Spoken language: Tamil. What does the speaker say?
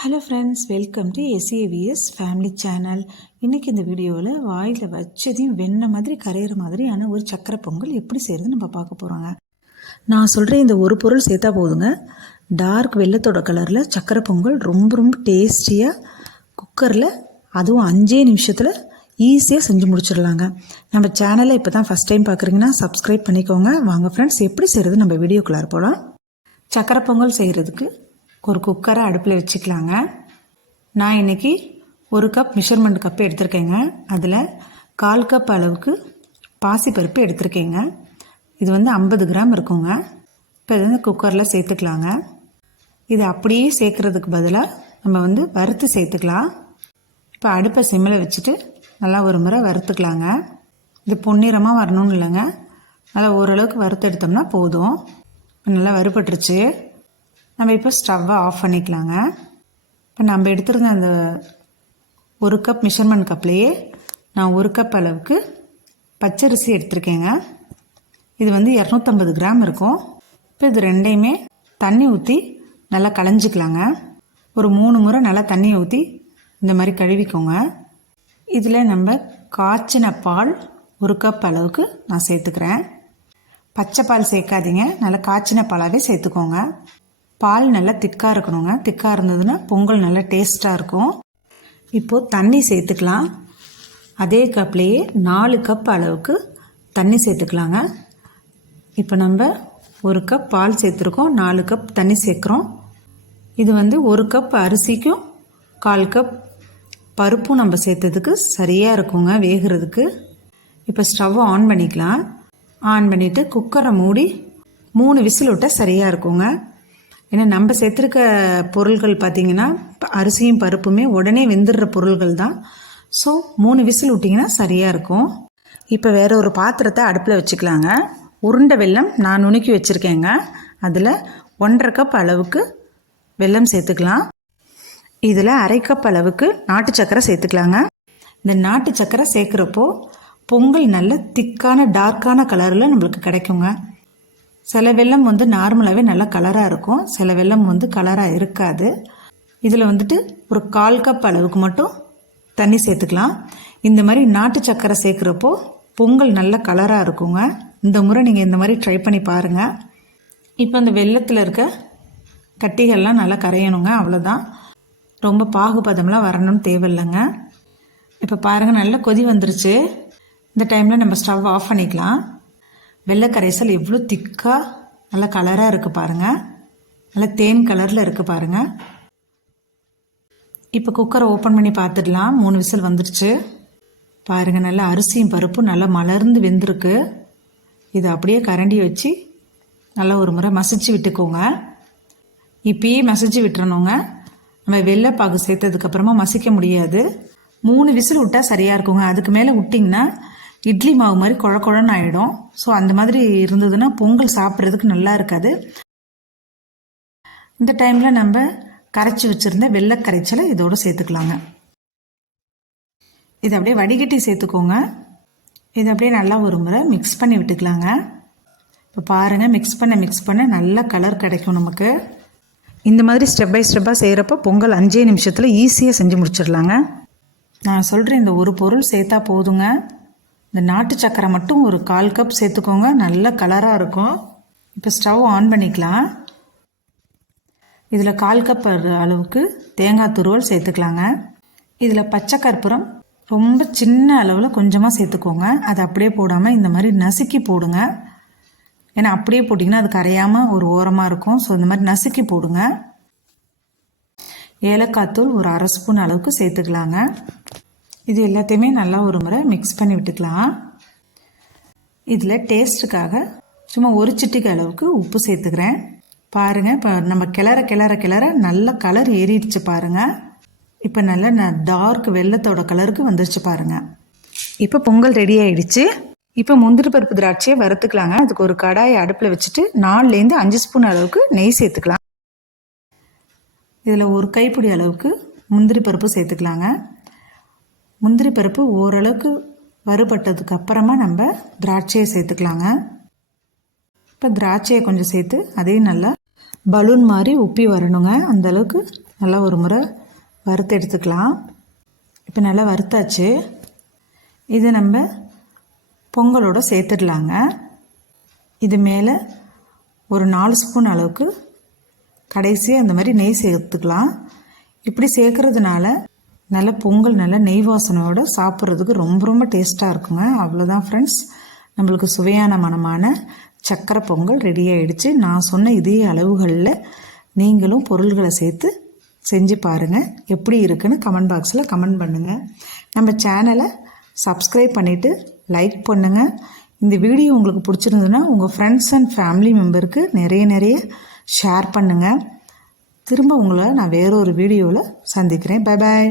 Hello friends, welcome to SAVS family channel. இன்றைக்கி இந்த வீடியோவில் வாயில் வச்சதையும் வெண்ணெய் மாதிரி கரையிற மாதிரியான ஒரு சக்கரை பொங்கல் எப்படி செய்கிறது நம்ம பார்க்க போகிறோங்க. நான் சொல்கிறேன், இந்த ஒரு பொருள் சேர்த்தா போதுங்க. டார்க் வெள்ளத்தோட கலரில் சக்கரை பொங்கல் ரொம்ப ரொம்ப டேஸ்டியாக குக்கரில் அதுவும் 5 நிமிஷத்தில் ஈஸியாக செஞ்சு முடிச்சிடலாங்க. நம்ம சேனலை இப்போ தான் ஃபஸ்ட் டைம் பார்க்குறீங்கன்னா சப்ஸ்கிரைப் பண்ணிக்கோங்க. வாங்க ஃப்ரெண்ட்ஸ், எப்படி செய்கிறது நம்ம வீடியோக்குள்ளார போகலாம். சக்கரை பொங்கல் செய்கிறதுக்கு ஒரு குக்கரை அடுப்பில் வச்சுக்கலாங்க. நான் இன்றைக்கி 1 கப் மெஷர்மெண்ட் கப்பு எடுத்திருக்கேங்க. அதில் 1/4 கப் அளவுக்கு பாசிப்பருப்பு எடுத்திருக்கேங்க. இது 50 கிராம் இருக்குங்க. இப்போ இது குக்கரில் சேர்த்துக்கலாங்க. இது அப்படியே சேர்க்குறதுக்கு பதிலாக நம்ம வறுத்து சேர்த்துக்கலாம். இப்போ அடுப்பை சிம்மில் வச்சுட்டு நல்லா ஒரு முறை வறுத்துக்கலாங்க. இது பொன்னிறமாக வரணும்னு இல்லைங்க, நல்லா ஓரளவுக்கு வறுத்து எடுத்தோம்னா போதும். நல்லா வறுபட்டுருச்சு. நம்ம இப்போ ஸ்டவ்வை ஆஃப் பண்ணிக்கலாங்க. இப்போ நம்ம எடுத்துருந்த அந்த 1 கப் மெஷர்மெண்ட் கப்லேயே நான் 1 கப் அளவுக்கு பச்சரிசி எடுத்திருக்கேங்க. இது 250 கிராம் இருக்கும். இப்போ இது ரெண்டையுமே தண்ணி ஊற்றி நல்லா களைஞ்சிக்கலாங்க. ஒரு 3 முறை நல்லா தண்ணியை ஊற்றி இந்த மாதிரி கழுவிக்கோங்க. இதில் நம்ம காய்ச்சின பால் 1 கப் அளவுக்கு நான் சேர்த்துக்கிறேன். பச்சை பால் சேர்க்காதீங்க, நல்லா காய்ச்சின பாலாகவே சேர்த்துக்கோங்க. பால் நல்லா திக்காக இருக்கணுங்க. திக்காக இருந்ததுன்னா பொங்கல் நல்லா டேஸ்ட்டாக இருக்கும். இப்போது தண்ணி சேர்த்துக்கலாம். அதே கப்லேயே 4 கப் அளவுக்கு தண்ணி சேர்த்துக்கலாங்க. இப்போ நம்ம 1 கப் பால் சேர்த்துருக்கோம், 4 கப் தண்ணி சேர்க்குறோம். இது 1 கப் அரிசிக்கும் 1/4 கப் பருப்பும் நம்ம சேர்த்ததுக்கு சரியாக இருக்குங்க வேகிறதுக்கு. இப்போ ஸ்டவ்வை ஆன் பண்ணிக்கலாம். ஆன் பண்ணிவிட்டு குக்கரை மூடி 3 விசில் விட்டால் சரியாக இருக்குங்க. ஏன்னா நம்ம சேர்த்துருக்க பொருள்கள் பார்த்திங்கன்னா அரிசியும் பருப்புமே உடனே வெந்துடுற பொருள்கள் தான். ஸோ 3 விசில் விட்டிங்கன்னா சரியாக இருக்கும். இப்போ வேறு ஒரு பாத்திரத்தை அடுப்பில் வச்சுக்கலாங்க. உருண்டை வெல்லம் நான் நுணுக்கி வச்சுருக்கேங்க. அதில் 1/2 கப் அளவுக்கு வெல்லம் சேர்த்துக்கலாம். இதில் 1/2 கப் அளவுக்கு நாட்டு சக்கரை சேர்த்துக்கலாங்க. இந்த நாட்டு சக்கரை சேர்க்குறப்போ பொங்கல் நல்ல திக்கான டார்க்கான கலரில் நம்மளுக்கு கிடைக்குங்க. சில வெல்லம் நார்மலாகவே நல்லா கலராக இருக்கும், சில வெல்லம் கலராக இருக்காது. இதில் ஒரு 1/4 கப் அளவுக்கு மட்டும் தண்ணி சேர்த்துக்கலாம். இந்த மாதிரி நாட்டு சக்கரை சேர்க்குறப்போ பொங்கல் நல்ல கலராக இருக்குங்க. இந்த முறை நீங்கள் இந்த மாதிரி ட்ரை பண்ணி பாருங்கள். இப்போ இந்த வெல்லத்தில் இருக்க கட்டிகள்லாம் நல்லா கரையணுங்க, அவ்வளோதான். ரொம்ப பாகுபதம்லாம் வரணும்னு தேவையில்லைங்க. இப்போ பாருங்கள், நல்லா கொதி வந்துருச்சு. இந்த டைமில் நம்ம ஸ்டவ் ஆஃப் பண்ணிக்கலாம். வெள்ளை கரைசல் எவ்வளோ திக்காக நல்லா கலராக இருக்குது பாருங்கள், நல்லா தேன் கலரில் இருக்குது பாருங்கள். இப்போ குக்கரை ஓப்பன் பண்ணி பார்த்துடலாம். 3 விசில் வந்துருச்சு பாருங்கள். நல்லா அரிசியும் பருப்பும் நல்லா மலர்ந்து வெந்திருக்கு. இதை அப்படியே கரண்டி வச்சு நல்லா ஒரு முறை மசிச்சு விட்டுக்கோங்க. இப்பயே மசிச்சு விட்டுறணுங்க. நம்ம வெள்ளைப்பாகு சேர்த்ததுக்கப்புறமா மசிக்க முடியாது. 3 விசில் விட்டால் சரியாக இருக்குங்க. அதுக்கு மேலே விட்டிங்கன்னா இட்லி மாவு மாதிரி குழ குழன்னு ஆகிடும். ஸோ அந்த மாதிரி இருந்ததுன்னா பொங்கல் சாப்பிட்றதுக்கு நல்லா இருக்காது. இந்த டைமில் நம்ம கரைச்சி வச்சுருந்த வெள்ளை கரைச்சலை இதோடு சேர்த்துக்கலாங்க. இதை அப்படியே வடிகட்டி சேர்த்துக்கோங்க. இதை அப்படியே நல்லா ஒரு முறை மிக்ஸ் பண்ணி விட்டுக்கலாங்க. இப்போ பாருங்கள், மிக்ஸ் பண்ண நல்ல கலர் கிடைக்கும் நமக்கு. இந்த மாதிரி ஸ்டெப் பை ஸ்டெப்பாக செய்கிறப்போ பொங்கல் 5 நிமிஷத்தில் ஈஸியாக செஞ்சு முடிச்சிடலாங்க. நான் சொல்கிறேன், இந்த ஒரு பொருள் சேர்த்தா போதுங்க. இந்த நாட்டு சக்கரை மட்டும் ஒரு 1/4 கப் சேர்த்துக்கோங்க, நல்ல கலராக இருக்கும். இப்போ ஸ்டவ் ஆன் பண்ணிக்கலாம். இதில் 1/4 கப் அளவுக்கு தேங்காய் துருவல் சேர்த்துக்கலாங்க. இதில் பச்சை கற்பூரம் ரொம்ப சின்ன அளவில் கொஞ்சமாக சேர்த்துக்கோங்க. அதை அப்படியே போடாமல் இந்த மாதிரி நசுக்கி போடுங்க. ஏன்னா அப்படியே போட்டிங்கன்னா அது கரையாமல் ஒரு ஓரமாக இருக்கும். ஸோ இந்த மாதிரி நசுக்கி போடுங்க. ஏலக்காய் தூள் ஒரு 1/2 ஸ்பூன் அளவுக்கு சேர்த்துக்கலாங்க. இது எல்லாத்தையுமே நல்லா ஒரு முறை மிக்ஸ் பண்ணி விட்டுக்கலாம். இதில் டேஸ்ட்டுக்காக சும்மா 1 சிட்டிகை அளவுக்கு உப்பு சேர்த்துக்கிறேன். பாருங்கள், இப்போ நம்ம கிளற நல்ல கலர் ஏறிடுச்சு பாருங்கள். இப்போ நல்லா டார்க் வெள்ளத்தோட கலருக்கு வந்துருச்சு பாருங்கள். இப்போ பொங்கல் ரெடி ஆகிடுச்சு. இப்போ முந்திரி பருப்பு திராட்சையை வறுத்துக்கலாங்க. அதுக்கு ஒரு கடாயை அடுப்பில் வச்சுட்டு 4லேருந்து 5 ஸ்பூன் அளவுக்கு நெய் சேர்த்துக்கலாம். இதில் ஒரு கைப்பிடி அளவுக்கு முந்திரி பருப்பு சேர்த்துக்கலாங்க. முந்திரி பருப்பு ஓரளவுக்கு வறுபட்டதுக்கு அப்புறமா நம்ம திராட்சையை சேர்த்துக்கலாங்க. இப்போ திராட்சையை கொஞ்சம் சேர்த்து அதையும் நல்லா பலூன் மாதிரி உப்பி வரணுங்க. அந்தளவுக்கு நல்லா ஒரு முறை வறுத்து எடுத்துக்கலாம். இப்போ நல்லா வறுத்தாச்சு. இதை நம்ம பொங்கலோடு சேர்த்துடலாங்க. இது மேலே ஒரு 4 ஸ்பூன் அளவுக்கு கடைசியாக அந்த மாதிரி நெய் சேர்த்துக்கலாம். இப்படி சேர்க்குறதுனால நல்ல பொங்கல் நல்ல நெய் வாசனையோடு சாப்பிட்றதுக்கு ரொம்ப ரொம்ப டேஸ்ட்டாக இருக்குங்க. அவ்வளோதான் ஃப்ரெண்ட்ஸ், நம்மளுக்கு சுவையான மணமான சக்கரை பொங்கல் ரெடி ஆகிடுச்சு. நான் சொன்ன இதே அளவுகளில் நீங்களும் பொருள்களை சேர்த்து செஞ்சு பாருங்கள். எப்படி இருக்குன்னு கமெண்ட் பாக்ஸில் கமெண்ட் பண்ணுங்கள். நம்ம சேனலை சப்ஸ்கிரைப் பண்ணிவிட்டு லைக் பண்ணுங்கள். இந்த வீடியோ உங்களுக்கு பிடிச்சிருந்ததுன்னா உங்கள் ஃப்ரெண்ட்ஸ் அண்ட் ஃபேமிலி மெம்பருக்கு நிறைய ஷேர் பண்ணுங்கள். திரும்ப உங்களை நான் வேறொரு வீடியோவில் சந்திக்கிறேன். Bye bye.